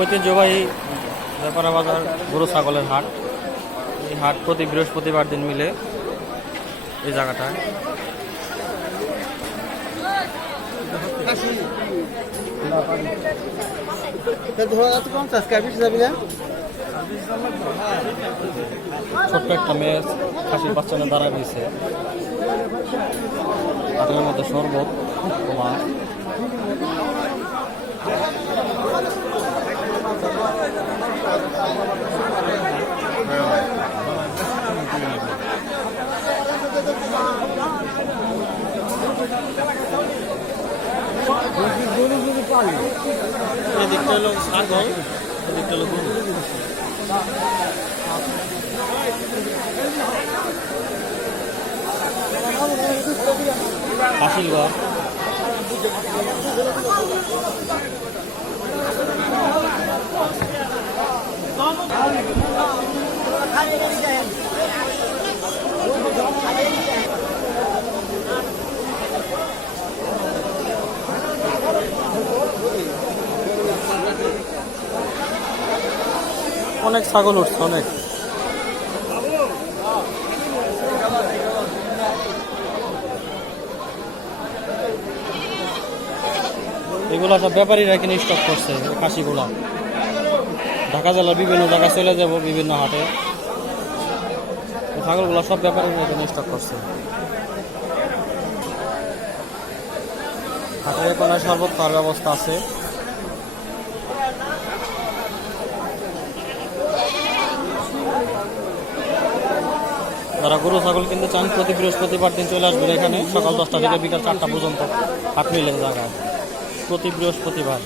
ঐতিহ্যবাহী ব্যাপারা বাজার গরু ছাগলের হাট। এই হাট প্রতি বৃহস্পতিবার দিন মিলে এই জায়গাটায়। ছোট্ট একটা মেয়ে খাসির বাচ্চা নিয়ে দাঁড়ায় রয়েছে। হাটের মধ্যে শরবত কমা এদিকটা হলো ছাগল, এদিকটা হলো গরু। খাসির ঘর। অনেক ছাগল উঠছে, অনেক। এগুলা সব ব্যাপারীরা কিনে স্টক করছে খাসিগুলা। ঢাকা জেলার বিভিন্ন জায়গায় চলে যাব, বিভিন্ন হাটে। ছাগলগুলা সব ব্যাপারীরা কিনে স্টক করছে। হাটের কোনায় শরবত খাওয়ার ব্যবস্থা আছে। যারা গরু ছাগল কিনতে চান প্রতি বৃহস্পতিবার দিন চলে আসবেন এখানে, সকাল 10টা থেকে বিকাল 4টা পর্যন্ত হাট মিলে জায়গায় প্রতি বৃহস্পতিবার।